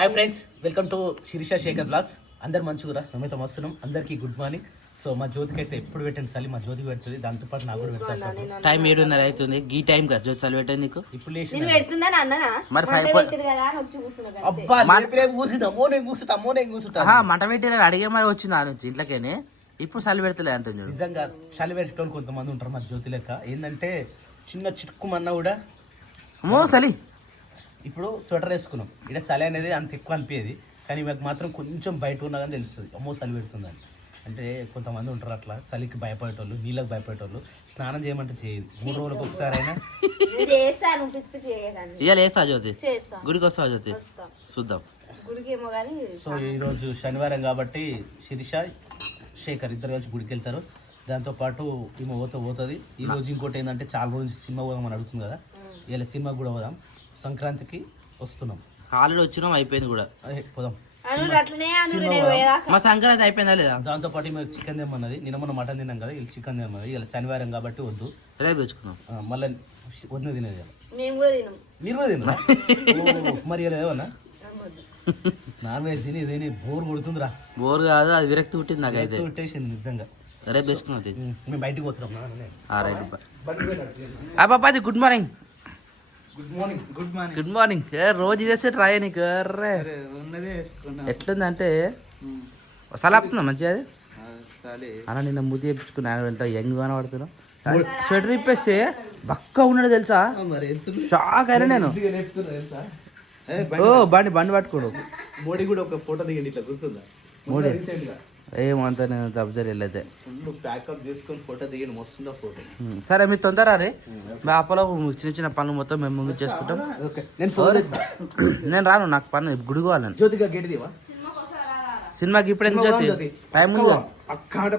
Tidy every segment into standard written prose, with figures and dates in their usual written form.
Hi friends, welcome to Sirisha Shekhar vlogs. అందరు మంచిగురా, మేమైతే వస్తున్నాం. అందరికీ గుడ్ మార్నింగ్. సో మా జ్యోతికి అయితే ఎప్పుడు పెట్టండి చలి, మా జ్యోతికి పెడుతుంది, దాంతో పాటు నాకు కూడా పెడతాను. టైం 7:30 అవుతుంది. ఈ టైం కదా జ్యోతి చలి పెట్టండి నీకు. ఇప్పుడు లేచి మరి మంట పెట్టి అడిగే మరి వచ్చింది ఆ నుంచి ఇంట్లోకేనే. ఇప్పుడు చలి పెడతలే అంటుంది. నిజంగా చలి పెట్టేటోళ్ళు కొంతమంది ఉంటారు మా జ్యోతి లెక్క. ఏంటంటే చిన్న చిట్టుకుమన్నా కూడా అమ్మో చలి. ఇప్పుడు స్వెటర్ వేసుకున్నాం, ఇక్కడ చలి అనేది అంత ఎక్కువ అనిపించేది, కానీ మాకు మాత్రం కొంచెం బయట ఉన్నా కానీ తెలుస్తుంది అమ్మో చలి పెడుతుందని. అంటే కొంతమంది ఉంటారు అట్లా చలికి భయపడేటోళ్ళు, నీళ్ళకి భయపడేటోళ్ళు. స్నానం చేయమంటే చేయదు, 3 రోజులకు ఒకసారి అయినా. ఇవాళ వేస్తా జ్యోతి, గుడికి వస్తావా జ్యోతి? చూద్దాం. సో ఈరోజు శనివారం కాబట్టి శిరీష శేఖర్ ఇద్దరు కలిసి గుడికి వెళ్తారు. దాంతోపాటు ఈమె పోతుంది. ఈరోజు ఇంకోటి ఏంటంటే చాలా రోజు సినిమా పోదాం అని అడుగుతుంది కదా, ఇలా సినిమా కూడా పోదాం. సంక్రాంతికి వస్తున్నాం, ఆల్రెడీ వచ్చినాం, అయిపోయింది కూడా. అదే పోదాం. మా సంక్రాంతి అయిపోయిందా లేదా? దాంతో పాటు మేము చికెన్ తెమ్మన్నది, నిన్న మొన్న మటన్ తిన్నాం కదా, వీళ్ళు చికెన్ తెమ్మన్నది. ఇలా శనివారం కాబట్టి వద్దు, రేపు తెచ్చుకున్నాం. మళ్ళీ వద్దు తినేది. మేము కూడా తిన్నాం. మీరు కూడా తిన్నా మరి ఇలా ఏమన్నా నాన్ వెజ్ తిని తిని బోర్ కొడుతుందిరా. బోర్ కాదు, అది విరక్తి పుట్టింది నాకైతే. పెట్టేసింది నిజంగా. రేపు తెచ్చుకున్నాం. మేము బయటకు పోతున్నాం. బాబాది good morning. Good morning. Good morning. Good morning. రోజు చేసే ట్రై నీకు ఎట్లుందంటే సలాపుతున్నా మంచిగా. అది అలా నిన్న ముద్దు చేయించుకున్నా, వెళ్తా యంగ్ గానే పడుతున్నావు. స్వెటర్ ఇప్పేస్తే బక్క ఉన్నాడు తెలుసా, షాక్ అయినా నేను. ఓ బండి పట్టుకోడు. మోడీ కూడా ఒక ఫోటో దిగండి, ఇట్లా గుర్తుందా? మోడీ ఏమంతా నేను తప్పదు వెళ్ళైతే ప్యాకప్ చేసుకొని ఫోటో దిగండి, మస్తుందా ఫోటో. సరే మీరు తొందర రే, మా అప్పలో చిన్న చిన్న పనులు మొత్తం మేము ముందు చేసుకుంటాం. నేను రాను, నాకు పని గుడి పోవాలని. జ్యోతిగా గేట్ దివా సినిమాకి ఇప్పుడు ఎందుకు జ్యోతి? టైం ఉంది.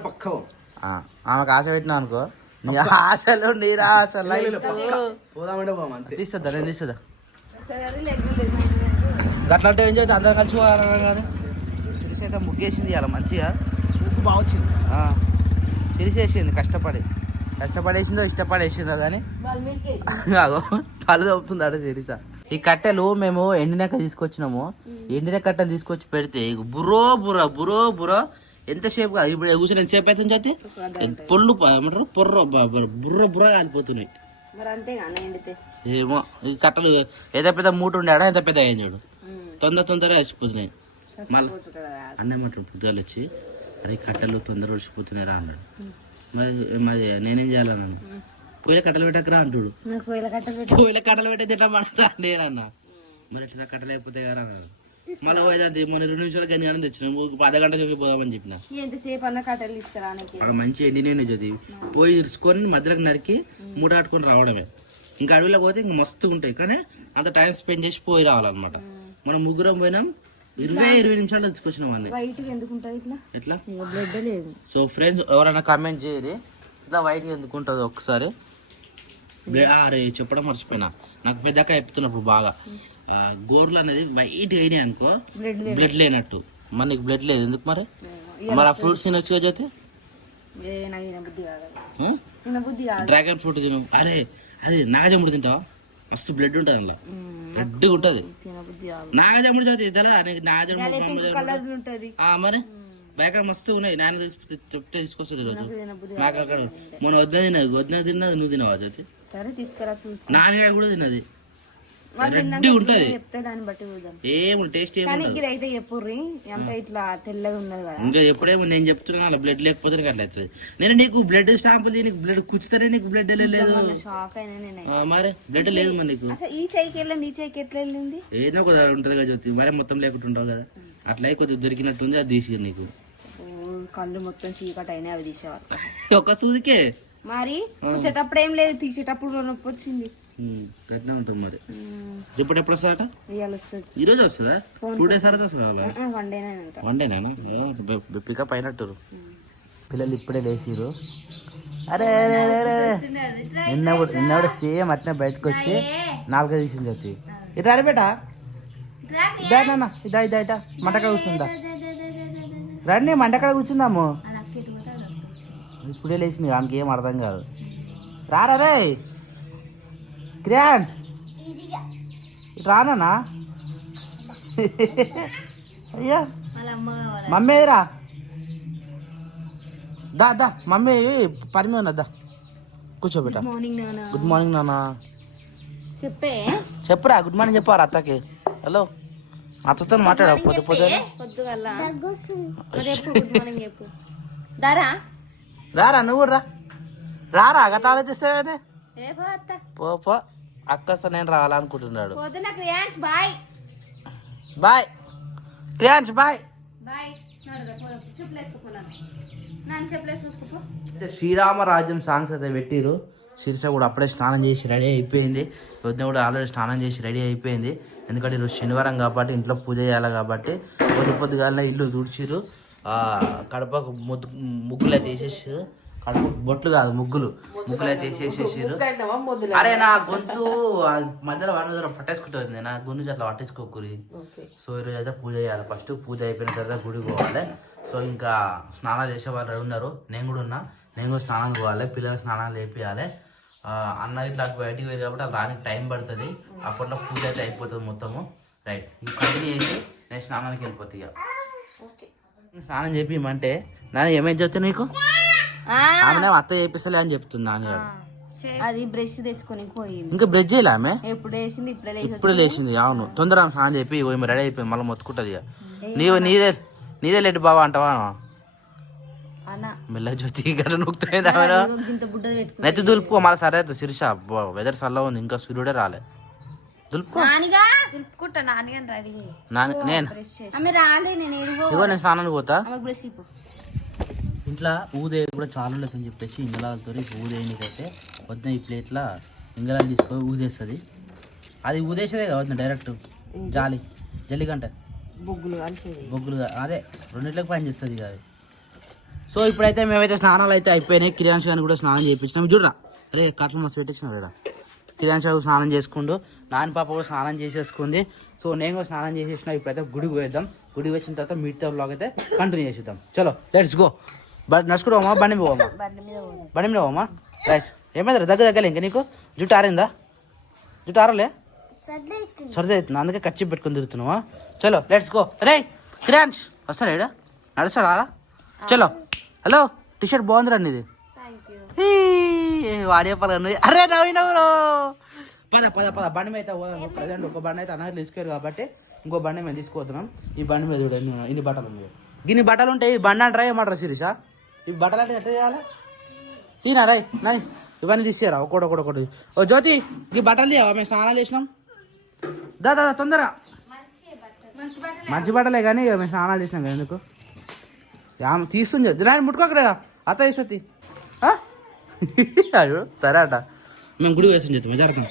పక్క ఆమెకు ఆశ పెట్టినా అనుకో, నీ ఆశలు నిరాశలు తీస్తుందా? నేను తీస్తుందా అట్లాంటివి ఏం చేస్తే అందరు కలిసి కానీ. సిరిసి అయితే ముగ్గేసింది ఇవాళ మంచిగా, ఉప్పు బాగా వచ్చింది. సిరిసి వేసింది, కష్టపడేసిందో ఇష్టపడేసిందో కానీ అగో పళ్ళు తప్పుతుంది అడే సిరిస. ఈ కట్టెలు మేము ఎండినాక తీసుకొచ్చినాము. ఎండిన కట్టెలు తీసుకొచ్చి పెడితే బుర్రో ఎంతసేపు కాదు. ఇప్పుడు కూర్చొని ఎంతసేపు అవుతుంది చదివి పొల్లు ఏమంటారు బుర్ర కాలిపోతున్నాయి. ఏమో ఈ కట్టలు ఏదో పెద్ద మూట ఉండాడా, ఎంత పెద్ద అయ్యింది చూడు, తొందరగా వచ్చిపోతున్నాయి. మళ్ళీ అన్నేమంటారు పొద్దుగాలు వచ్చి, అరే కట్టెలు తొందరగా వచ్చిపోతున్నాయి రా అన్నాడు. మరి నేనేం చేయాలన్నాను, పొయ్యిల కట్టలు పెట్టకరా అంటాడు. పొయ్యిల కట్టలు పెట్టే ఎట్లా పడతా నేనన్నా, మరి ఎట్లా కట్టలు అయిపోతాయి కదా అన్నాడు. మళ్ళీ పోయేది మన 2 నిమిషాలకి ఎన్ని అని తెచ్చినాం, అర్ధ గంట సేపు పోదామని చెప్పిన. మంచి ఎండి నేను చదివి పోయి ఇరుచుకొని మధ్యలోకి నరికి మూడాటుకొని రావడమే. ఇంకా అడవిలో పోతే ఇంకా మస్తుగా ఉంటాయి, కానీ అంత టైం స్పెండ్ చేసి పోయి రావాలన్నమాట. మనం ముగ్గురం పోయినాం, 20 నిమిషాలు తెచ్చుకొచ్చినాం అన్నీ. ఎట్లా? సో ఫ్రెండ్స్ ఎవరైనా కామెంట్ చేయరు, ఇట్లా వైట్ ఎందుకు ఉంటుంది ఒకసారి. అరే చెప్పడం మర్చిపోయినా, నాకు పెద్దక చెప్తున్నప్పుడు బాగా గోర్లు అనేది వైట్ అయినాయి అనుకో, బ్లడ్ లేనట్టు. మరి నీకు బ్లడ్ లేదు ఎందుకు మరి? మరి ఆ ఫ్రూట్స్ తినొచ్చు కదా జ్యోతి. డ్రాగన్ ఫ్రూట్ తిను. అరే అది నాగజమ్ముడు తింటావా? మస్తు బ్లడ్ ఉంటుంది అందులో, రెడ్గా ఉంటుంది నాగజమ్ముడు జ్యోతి తెలా నీకు? నాగజమ్ముడు మరి బయట మస్తు ఉన్నాయి. నాన్న చెప్తే తీసుకొస్తుంది రోజు. నాకు అక్కడ మొన్న వద్ద తిన్నది నువ్వు తినవా జ్యోతి? నాన్నగారు కూడా తిన్నది, రెడ్డి ఉంటది. ఏమో టేస్ట్ ఇంకా ఎప్పుడేమో నేను చెప్తున్నా అలా బ్లడ్ లేకపోతే అట్లా అవుతుంది. నేను నీకు బ్లడ్ స్టాంపులు నీకు బ్లడ్ కుచ్చితేనే నీకు బ్లడ్ లేదు. మరి బ్లడ్ లేదు మరి నీకు ఏదో ఒక ఉంటది కదా జ్యోతి, మరే మొత్తం లేకుండా ఉంటావు కదా, అట్లా కొద్దిగా దొరికినట్టుంది. అది తీసి నీకు కళ్ళు మొత్తం చీకటి అయినా అవి తీసేవారు ఒక సూదికే. మరి వచ్చేటప్పుడు ఏం లేదు, తీసేటప్పుడు నొప్పి వచ్చింది. గట్టిగా ఉంటుంది మరి. ఇప్పుడు ఎప్పుడు వస్తాడట? ఈ రోజు వస్తుందా? 2 days తర్వాత వన్ పికప్ అయినట్టు. పిల్లలు ఇప్పుడే లేచిరు. అరే నిన్న సేమ్ అట్నే బయటకు వచ్చి 4 తీసింది వచ్చి. ఇట్లా అడిబెట్టా ఇదా ఇదా మంటకాడ కూర్చుందా? రండి మంటకాడ కూర్చుందాము. ఇప్పుడే లేచింది, ఆమెకి ఏం అర్థం కాదు. రారా రే గ్రాండ్ రానా అయ్యా వాళ్ళ అమ్మ కావాలి. మమ్మీ రా దా దా మమ్మీ పరిమి ఉన్నదా కూర్చోబెట్ట. మార్నింగ్ నాన్న గుడ్ మార్నింగ్ నాన్న. చెప్పే చెప్పురా గుడ్ మార్నింగ్ చెప్పారా అత్తకి. హలో అత్తతో మాట్లాడా పొద్దు పొద్దున. పొద్దుగల్లా చెప్పు గుడ్ మార్నింగ్ చెప్పు. దారా రారా నువ్వు కూడా రారా గట్లా ఆలోచిస్తావేదే. ఏ పో అత్త పో పో అక్కస్త నేను రావాలనుకుంటున్నాడు. పొద్దున Kriyansh bye bye Priyansh bye. Bye చెప్పులేసుకోపోనా నన్ను చెప్పులేసుకోపో. శ్రీరామరాజ్యం సాంగ్స్ అయితే పెట్టిరు. శిరీష కూడా అప్పుడే స్నానం చేసి రెడీ అయిపోయింది. వద్ద కూడా ఆల్రెడీ స్నానం చేసి రెడీ అయిపోయింది. ఎందుకంటే ఈరోజు శనివారం కాబట్టి ఇంట్లో పూజ చేయాలి కాబట్టి పొద్దుగాలనే ఇల్లు తుడిచిరు. కడపకు ముగ్గులు అయితే వేసేసారు. కడప బొట్లు కాదు ముగ్గులు అయితే వేసేసేసారు. అరే నా గొంతు మధ్యలో వాటి పట్టేసుకుంటుంది. నా గొంతు అట్లా పట్టేసుకోకూరి. సో ఈరోజు అయితే పూజ చేయాలి. ఫస్ట్ పూజ అయిపోయిన తర్వాత గుడికి పోవాలి. సో ఇంకా స్నానాలు చేసే వాళ్ళు ఉన్నారు, నేను కూడా ఉన్నా. నేను కూడా స్నానానికి పోవాలి, పిల్లలకు స్నానాలు చేపియాలి. అన్న ఇట్లా బయటికి పోయి కాబట్టి అలా రానికి టైం పడుతుంది. అప్పట్లో పూజ అయితే అయిపోతుంది మొత్తము. రైట్ కంటిన్యూ చేసి నేను స్నానానికి వెళ్ళిపోతా. ఇక స్నానం చేపిమంటే నాన్న ఏమైంది చెప్తా నీకు. ఆమె అత్త చేపిస్తలే అని చెప్తుంది నాన్న. అది బ్రష్ తెచ్చుకొని పోయింది. ఇంకా బ్రష్ చేయలే ఆమె. ఎప్పుడు వేసింది ఇప్పుడు లేచింది. అవును తొందరగా స్నానం చెప్పి ఏమి రెడీ అయిపోయింది. మళ్ళీ మొత్తుకుంటుంది. ఇక నీదే లేట్ బాబా అంటావా మెల్ల జ్యోతి గట్ట నొక్కుతుంది. నెత్తి దులుపుకో మళ్ళీ సరే అవుతుంది. శిరీష వెదర్ చల్ల ఉంది, ఇంకా సూర్యుడే రాలే. దులుపుకో ఇగో నేను స్నానానికి పోతా. ఇంట్లో ఊదే కూడా చాలా లేదని చెప్పేసి ఇంగళాలతో ఊదేయనికైతే వద్ద ఈ ప్లేట్లో ఇంగళాలు తీసుకొని ఊదేస్తుంది. అది ఊదేసేదే కావద్దు డైరెక్ట్ జల్లికంటే బొగ్గులు అదే రెండిట్లకు పని చేస్తుంది కాదు. సో ఇప్పుడైతే మేమైతే స్నానాలు అయితే అయిపోయినాయి. కిరాన్స్ గారిని కూడా స్నానం చేయించినాం. చూడరా అరే కట్ల మస్తు పెట్టించినాం ఇక్కడ. కిరాన్స్ గారు స్నానం చేసుకుంటూ నాని పాప కూడా స్నానం చేసేసుకుంది. సో నేను కూడా స్నానం చేసేసిన. ఇప్పుడైతే గుడికి పోయేద్దాం. గుడికి వచ్చిన తర్వాత మిగతా వ్లాగ్ అయితే కంటిన్యూ చేసేద్దాం. చలో లెట్స్ గో. నడుచుకుంటూ పోమా బండి మీద పోమా? బండి మీద పోమా. రైట్. ఏమైందా దగ్గర ఇంకా నీకు జుట్టు ఆరిందా? జుట్టు ఆరలే సర్ది అవుతుంది, అందుకే కచ్చి పెట్టుకొని తిరుగుతున్నావా? చలో లెట్స్ గో. రే కిరాన్స్ వస్తారా ఇక్కడ నడుస్తాడా ఆడ? చలో. హలో టీషర్ట్ బాగుంది రండి ఇది. వాడే పని అరే నవ్వినవరు. పద పద పద బండి మీద అయితే పోదాం. ప్రజెంట్ ఒక బండి అయితే అన్నది తీసుకెళ్ళి కాబట్టి ఇంకో బండి మేము తీసుకుపోతున్నాం. ఈ బండి మీద చూడండి ఇన్ని బట్టలు ఉన్నాయి. ఇన్ని బట్టలు ఉంటాయి. ఈ బండి అంటారా ఏమంటారా శిరీష? ఈ బట్టలు అంటే ఎట్లా చేయాలి? ఈనా రై నై ఇవన్నీ తీసేయరా ఒకటి. ఓ జ్యోతి ఈ బట్టలు తీయవా? మేము స్నానాలు చేసినాం. దాదా తొందర మంచి బట్టలే కానీ మేము స్నానాలు చేసినాం కదా ఎందుకు తీస్తుంది. దాన్ని ముట్టుకోకడా అత్త తీస్తుంది. సరే అట మేము గుడి వేసాం చెప్తాం జరుగుతాం.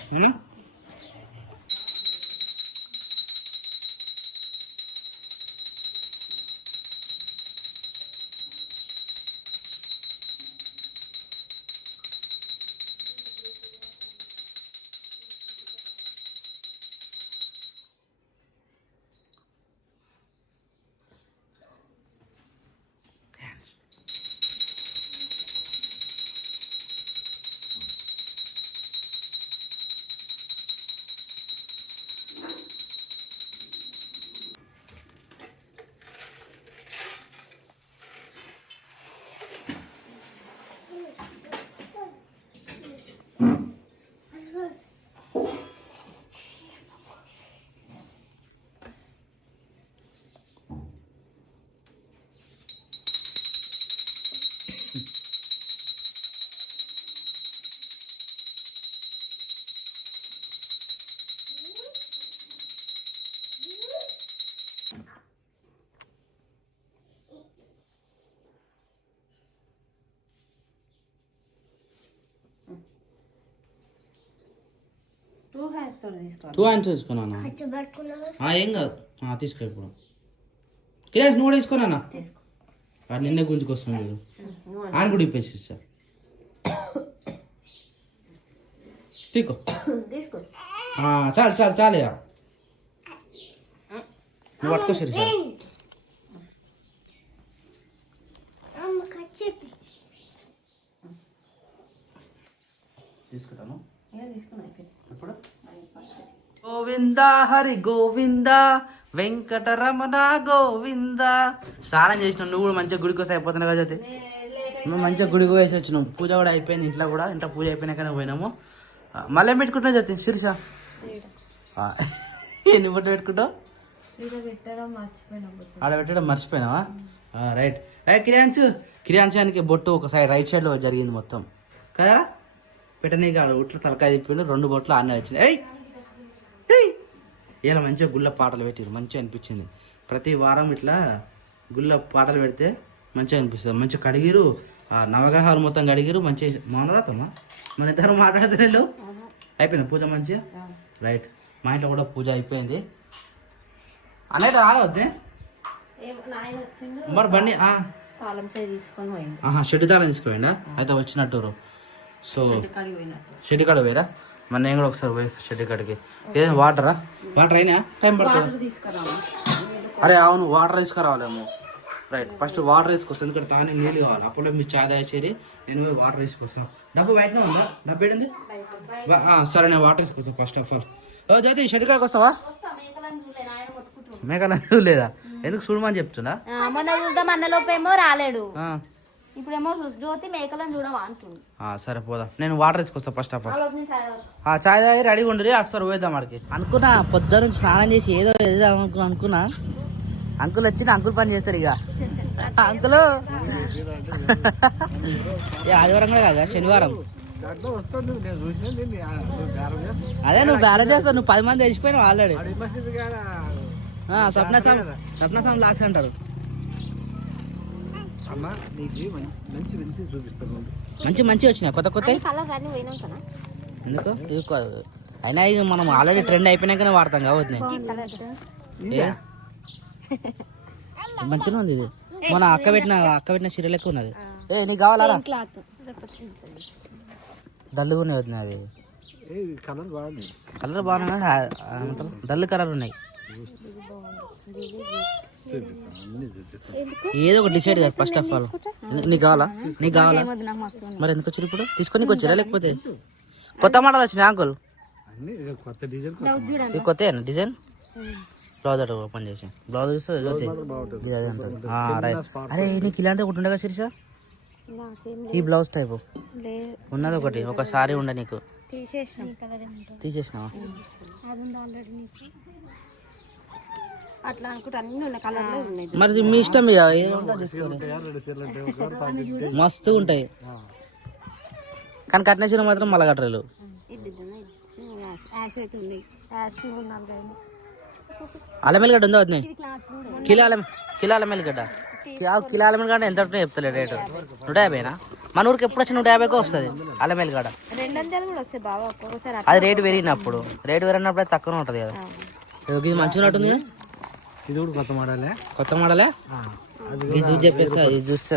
టూ హ్యాండ్స్ తీసుకున్నాను. ఏం కాదు తీసుకో. ఇప్పుడు కిరాస్ నువ్వు కూడా తీసుకున్నానా? వాడు నిన్నే గుంజుకొస్తున్నాడు. ఆయన కూడా ఇప్పేసి సార్ తీసుకో. చాలు నువ్వు పట్టుకో సరే సార్. తీసుకుంటాను ఇప్పుడు. గోవింద హరి గోవింద వెంకటరమణ గోవింద. స్నానం చేసినాం, నువ్వు కూడా మంచిగా గుడికి వస్తే అయిపోతున్నావు కదా జ్యోతి. మేము మంచిగా గుడికి వేసి వచ్చినాం, పూజ కూడా అయిపోయింది ఇంట్లో కూడా. ఇంట్లో పూజ అయిపోయినాకనే పోయినాము. మళ్ళీ ఏం పెట్టుకుంటున్నావు జ్యోతి? శిరీష ఎన్ని బొట్టు పెట్టుకుంటావు? ఆడ పెట్టడం మర్చిపోయినావా? రైట్. కిరియాంచానికి బొట్టు ఒక సైడ్ రైట్ సైడ్లో జరిగింది మొత్తం కదరా. పెట్టనీకి ఆడ ఉట్లు తలకాయ తిప్పిండు, 2 బొట్లు ఆనే వచ్చినాయి. ఇలా మంచిగా గుళ్ళ పాటలు పెట్టారు, మంచిగా అనిపించింది. ప్రతి వారం ఇట్లా గుళ్ళ పాటలు పెడితే మంచిగా అనిపిస్తుంది. మంచిగా కడిగిరు, నవగ్రహాలు మొత్తం కడిగిరు. మంచిగా మౌనరాతమ్మా మన ఇద్దరు మాట్లాడుతున్నారు. అయిపోయింది పూజ మంచిగా. రైట్. మా ఇంట్లో కూడా పూజ అయిపోయింది. అన్నైతే రాలవద్దే మరి బండి షెడ్ తాళం తీసుకోండా అయితే వచ్చినట్టు. సో షెడ్ కాడ పోయిరా, మరి నేను కూడా ఒకసారి పోయిస్తా షెడ్ కాడికి. ఏదైనా వాటర్ అయినా టైం పడుతుంది. అరే అవును, వాటర్ తీసుకురావాలేమో. రైట్, ఫస్ట్ వాటర్ వేసుకొస్తాను, ఎందుకంటే తానే నీళ్ళు కావాలి. అప్పుడే మీరు చాయ్ తాగేసేది, నేను పోయి వాటర్ వేసుకొస్తాను. డబ్బు బయటనే ఉందా? డబ్బు ఏంది? సరే, నేను వాటర్ వేసుకొస్తాను first of all. Jyothi shed కాడికి వస్తావా? మేకలా లేదా? ఎందుకు చూడమని చెప్తున్నా? మొన్న చూద్దాం అన్నలోపేమో రాలేడు, ఇప్పుడేమో జ్యోతి మేకలను చూడవా అంటుంది. సరే పోదాం, నేను వాటర్ తీసుకొస్తా ఫస్ట్ ఆఫ్ ఆల్. చాయ్ తాగి రెడీగా ఉండరు, ఒకసారి పోయిద్దాం అడికి. అనుకున్నా పొద్దున నుంచి స్నానం చేసి ఏదో వేద్దాం అనుకున్నా. అంకుల్ వచ్చి అంకుల్ పని చేస్తారు ఇక. అంకుల్ ఆదివారం కూడా కాదా, శనివారం. అదే నువ్వు బ్యారేజ్ చేస్తావు, నువ్వు 10 మంది తెలిసిపోయినావు ఆల్రెడీ. స్వప్నసం లాక్స్ అంటారు. మంచి వచ్చినాయి కొత్త కొత్త. ఎందుకు అయినా ఇక మనం ఆల్రెడీ ట్రెండ్ అయిపోయినాకనే వాడతాం కాబట్టి మంచిగా ఉంది ఇది. మన అక్క పెట్టిన చీర లెక్క ఉన్నది. నీకు కావాలా? డల్గా ఉన్నాయి వద్దు అవి. కలర్ బాగున్నాయి, డల్ కలర్ ఉన్నాయి. ఏదో ఒక డిసైడ్ కదా ఫస్ట్ ఆఫ్ ఆల్. నీకు కావాలా? మరి ఎందుకు వచ్చారు ఇప్పుడు? తీసుకొని వచ్చారా లేకపోతే కొత్త మోడల్ వచ్చినాయి అంకుల్? ఇది కొత్త డిజైన్. బ్లౌజ్ అటు ఓపెన్ చేసి బ్లౌజ్ చూస్తే అరే నీకు ఇలాంటి ఒకటి ఉండగా శిరీష, ఈ బ్లౌజ్ టైపు ఉన్నది ఒకటి, ఒక సారీ ఉండే నీకు. తీసేసినావా? మరి మీ ఇష్టం మీద మస్తు ఉంటాయి, కానీ కట్టిన చీర మాత్రం మళ్ళా కట్టలేదు. అల్లమెల్లిగడ్డ ఉందా వద్దు? కిలో అల్లమెల్లిగడ్డ ఎంత ఉంటుందో చెప్తలే రేటు. 150నా? మన ఊరికి ఎప్పుడు వచ్చి 150కి వస్తుంది అల్లమెల్లిగడ్డ. అది రేటు పెరిగినప్పుడు, రేటు తక్కువ ఉంటుంది కదా. ఇది మంచిగా ఉంటుంది. ఇది కూడా కొత్త మోడలే. ఇది చూసి చెప్పేస్తా, ఇది చూస్తే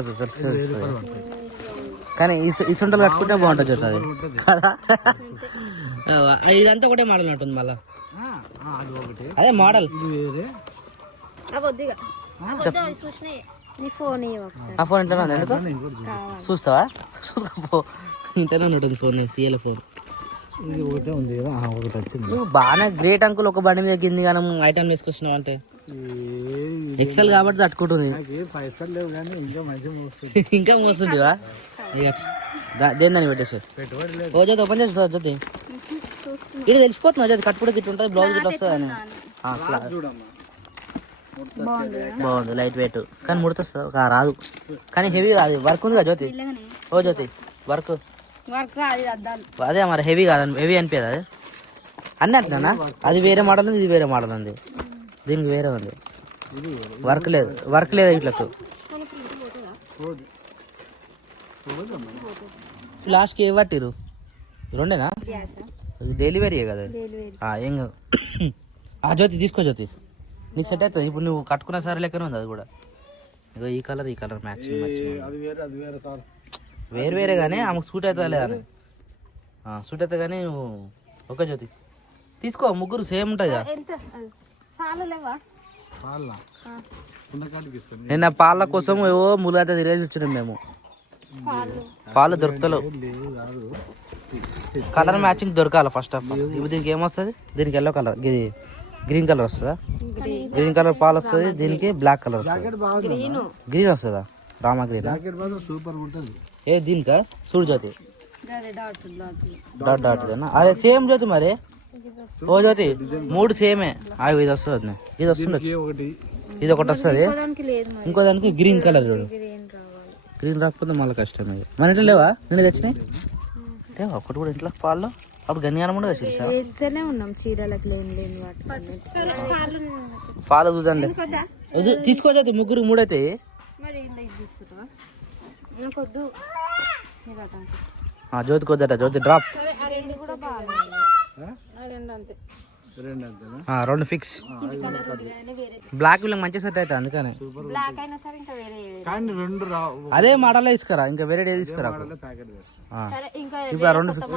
కానీ ఇసుంటలు కట్టుకుంటే బాగుంటుంది చూస్తుంది కదా. ఇదంతా ఒకటే మోడల్ ఉంటుంది మళ్ళా. అదే మోడల్. ఆ ఫోన్ ఇంట్లోనే ఉంది, ఎందుకు చూస్తావా? చూసుకో, ఇంట్లోనే ఉంటుంది ఫోన్, తీయాలి ఫోన్. బాగానే గ్రేట్ అంకుల్, ఒక బండి మీద కింది కానీ ఐటమ్ వేసుకొచ్చినావు అంటే. ఎక్సెల్ కాబట్టి తట్టుకుంటుంది. ఇంకా మోస్తుందివా? దేని పెట్టేసి ఓ జ్యోతి ఓపెన్ చేసి జ్యోతి ఇది తెలిసిపోతుంది. జ్యోతి కట్టుకుంటే గిట్ల ఉంటుంది, బ్లౌజ్ గిట్ల వస్తుంది అని. బాగుంది, లైట్ వెయిట్ కానీ ముడుతుంది రాదు, కానీ హెవీ కాదు. వర్క్ ఉంది కదా జ్యోతి? ఓ జ్యోతి వర్క్ అదే మరి హెవీ కాదు, హెవీ అనిపించదు అది అన్నీ అంటున్నా. అది వేరే మోడల్ ఉంది, ఇది వేరే మోడల్ ఉంది, దీనికి వేరే ఉంది. వర్క్ లేదు ఇట్లకు. లాస్ట్కి ఏ పట్టిరు? 2ఏనా? డెలివరీ కదా ఏం కాదు. జ్యోతి తీసుకో జ్యోతి, నీకు సెట్ అవుతుంది. ఇప్పుడు నువ్వు కట్టుకున్న సారీ లెక్కనే ఉంది అది కూడా. ఇగో ఈ కలర్ మ్యాచింగ్ వేరే కానీ ఆమెకు సూట్ అవుతుందా లేదా అని. సూట్ అవుతుంది కానీ నువ్వు ఒక జ్యోతి తీసుకో, ముగ్గురు సేమ్ ఉంటుంది కదా. నిన్న పాల కోసం ఏవో ములుగైతే తిరిగేసి వచ్చినాం మేము. పాలు దొరుకుతలేవు, కలర్ మ్యాచింగ్ దొరకాలి ఫస్ట్ ఆఫ్ ఆల్. ఇప్పుడు దీనికి ఏమొస్తుంది? దీనికి ఎల్లో కలర్, ఇది గ్రీన్ కలర్ వస్తుందా? గ్రీన్ కలర్ పాలు వస్తుంది, దీనికి బ్లాక్ కలర్ వస్తుంది. గ్రీన్ వస్తుందా? రామా గ్రీన్ సూపర్ ఉంటుంది. ఏ దీనికా? చూడు జ్యోతి, డాట్ డాట్ అదే సేమ్ జ్యోతి మరి. ఓ జ్యోతి 3 సేమే. ఇది వస్తుంది, ఇది వస్తుండొచ్చు, ఒకటి ఇది ఒకటి వస్తుంది. ఇంకో దానికి గ్రీన్ కలర్ చూడు. గ్రీన్ రాకపోతే మళ్ళీ కష్టం. ఇది మన ఇంట్లో లేవా? నేను తెచ్చినాయి లేవా? ఒకటి కూడా ఇంట్లో పాలు అప్పుడు గన్యానం ఉండదు సార్. పాలు చూడండి, తీసుకోవచ్చు. ముగ్గురు 3 అయితే జ్యోతి కొద్దట. జ్యోతి డ్రాప్ 2 ఫిక్స్. బ్లాక్ వీళ్ళకి మంచి సెట్ అవుతుంది అందుకనే. అదే మోడల్ తీసుకురా, ఇంకా వేరే తీసుకురా. ఇప్పుడు 2 ఫిక్స్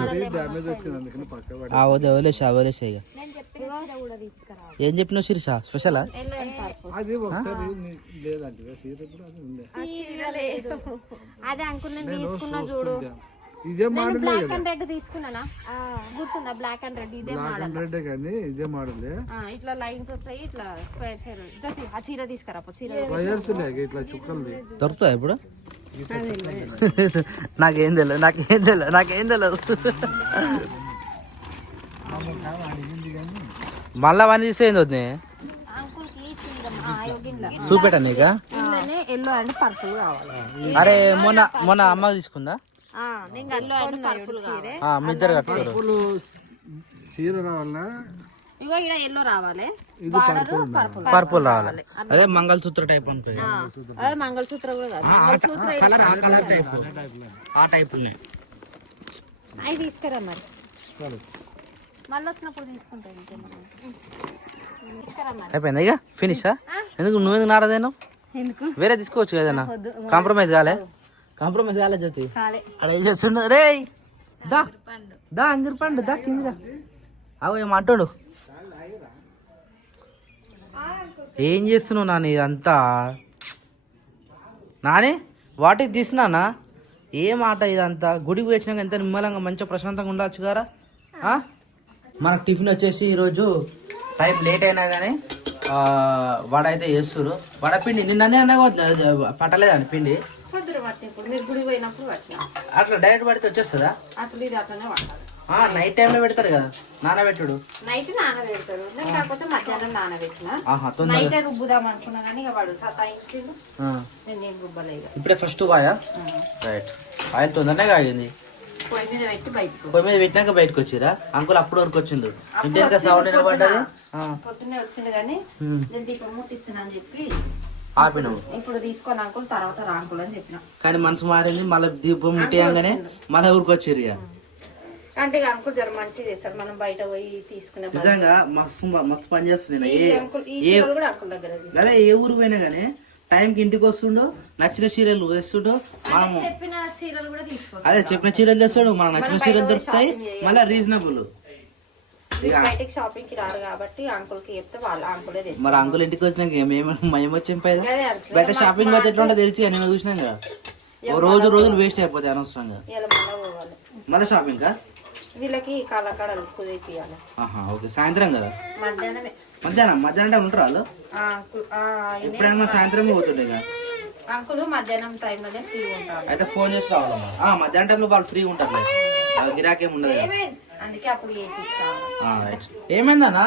వదిలేసా ఇక. ఏం చెప్పినావు శిరీష? స్పెషలా? అదే అంకుల్ నేను తీసుకున్నా చూడు. ఇదే మోడల్ బ్లాక్ అండ్ రెడ్ తీసుకున్నానా? గుర్తుందా? బ్లాక్ అండ్ రెడ్ ఇదే మోడల్. రెడ్ కానీ ఇదే మోడల్. ఇట్లా లైన్స్ వస్తాయి, ఇట్లా స్క్వేర్. ఆ చీర తీసుకురా. ఇట్లా చుక్కలు దొరుకుతాయి ఇప్పుడు? నాకేం తెలియదు. మళ్ళా అవన్నీ తీసేయండి వద్దు. చూపెట్టా నీక? ఎల్లో అండ్ పర్పుల్ కావాలి. అరే మొన్న అమ్మ తీసుకుందా? మీ ఇద్దరు కట్టుకోరు. చీర రావాలా? ఇగో ఇక్కడ ఎల్లో రావాలి, పర్పుల్ రావాలి. అదే మంగళసూత్ర టైప్ అనుకోండి. అదే మంగళసూత్ర కూడా కాదు, మంగళసూత్ర కలర్ టైప్, ఆ టైప్ అవి తీసుకురా. మరి మళ్ళీ వచ్చినప్పుడు తీసుకుంటాను. అయిపోయింది ఇక ఫినిషా? ఎందుకు నువ్వెందుకు నారదేను? వేరే తీసుకోవచ్చు ఏదైనా. కాంప్రమైజ్ కాలే జ్యోతి. అక్కడ ఏం చేస్తుండ రే? దా అంగిరి పండు దా కిందిగా. అవు ఏమంటాడు? ఏం చేస్తున్నావు నాని ఇదంతా? నాని వాటికి తీసినానా? ఏం ఆట ఇదంతా? గుడికి వచ్చినాక ఎంత నిమ్మలంగా మంచిగా ప్రశాంతంగా ఉండొచ్చు కదా. మనకు టిఫిన్ వచ్చేసి ఈరోజు టైం లేట్ అయినా కానీ వడ అయితే చేస్తున్నారు. వడపిండి నిన్ననే అన్నా పట్టలేదని పిండి. అట్లా డైరెక్ట్ పడితే వచ్చేస్తుందా? అసలు ఇది అట్లనే వాడాలి. నైట్ టైంలో పెడతారు కదా నానబెట్టుడు. నైట్ నానబెడతారు, కాకపోతే మధ్యాహ్నం నానబెట్టిన. నైట్ రుబ్బుదాం అనుకున్నా కానీ ఇక వాడు సతాయించిండు, నేను రుబ్బలేదు. ఇప్పుడే ఫస్ట్ బాయా? రైట్. ఆయిల్ తొందరనే కాగింది. పొయ్యి మీద పెట్టి బయటకు, పొయ్యి మీద పెట్టినాక బయటకు వచ్చిరా? అంకుల్ అప్పుడు వరకు వచ్చిండు. ఇంటి ఇంకా సౌండ్ వినబడ్డది. పొద్దున్నే వచ్చిండు కానీ నేను దీపం ముట్టిస్తున్నా అని చెప్పి ఆపినాము. ఇప్పుడు తీసుకొని అంకుల్ తర్వాత రాంకుల్ అని చెప్పిన. కానీ మనసు మారింది. మళ్ళీ దీపం ముట్టియంగానే మళ్ళీ ఊరికి వచ్చిర్రు. అంటే అంకుల్ జర మంచిగా చేస్తారు, మనం బయట పోయి తీసుకునే. నిజంగా మస్తు పని చేస్తున్నాయి. దగ్గర ఏ ఊరు పోయినా గానీ టైంకి ఇంటికి వస్తుండో, నచ్చిన చీరలు వేస్తుండో, మనం చెప్పిన చీరలు కూడా తీసుకోవాలి. అదే చెప్పిన చీరలు తెస్తాడు, మనం నచ్చిన చీరలు దొరుకుతాయి, మళ్ళీ రీజనబుల్. బయటకి షాపింగ్ కి రారు కాబట్టి అంకుల్ కి చెప్తే వాళ్ళ అంకులే తెస్తారు. మరి అంకుల్ ఇంటికి వచ్చినాక మేము వచ్చాం పైన బయట షాపింగ్ పోతే ఎట్లా ఉంటుందో తెలిసి నేను చూసినాం కదా. రోజులు వేస్ట్ అయిపోతాయి అనవసరంగా. మళ్ళీ షాపింగ్ కా? వీళ్ళకి కళాకాడలు కుదిరిపియాలి. ఓకే, సాయంత్రం కదా? మధ్యాహ్నమే. మధ్యాహ్నం టైం ఉంటారు వాళ్ళు? ఎప్పుడైనా సాయంత్రం పోతుండే అంకుల్ మధ్యాహ్నం టైంలోనే ఫ్రీ ఉంటారు. అయితే ఫోన్ చేసి రావాలమ్మా. మధ్యాహ్నం టైంలో వాళ్ళు ఫ్రీ ఉంటారు, గిరాకేం ఉండదు. అందుకే అప్పుడు చేసి ఇస్తాను. ఏమైందన్నా?